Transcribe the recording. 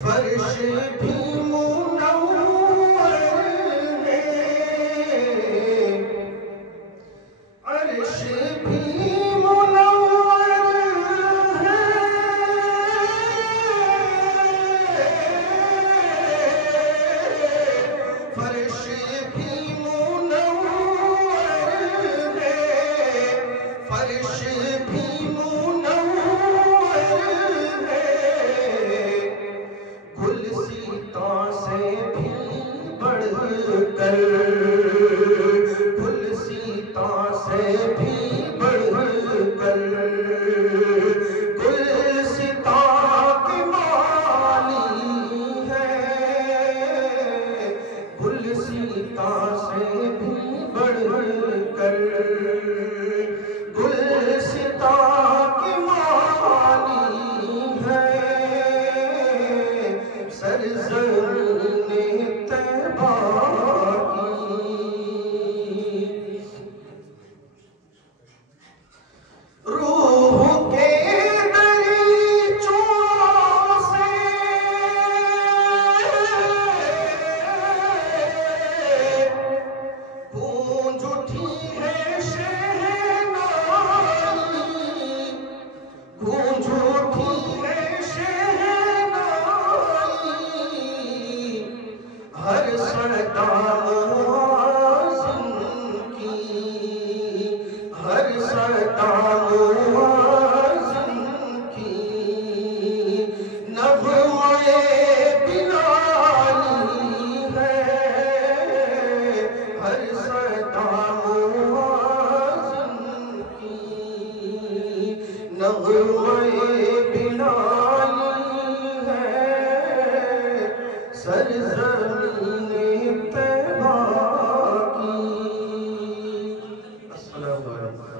फर्श भी मुनव्वर है, अर्श भी मुनव्वर है, फर्श भी मुनव्वर है, फर्श भी मुनव्वर है, गुलसीता से भी बढ़कर, गुलसीता से भी बढ़कर, गुलसीता की माली है, गुलसीता से भी बढ़कर, गुलसीता की माली है, सरज़मीने तैबा की। रूह के दरीचों से गूंज उठी है शहनाई, गूंज उठी है शहनाई, हर सदा मुआज़िन की, हर सदा मुआज़िन की, नग़्मे बिलाली है, हर सदा मुआज़िन की, नग़्मे बिलाली है, सरज़मीने तैबा की। अस्सलामु अलैकुम।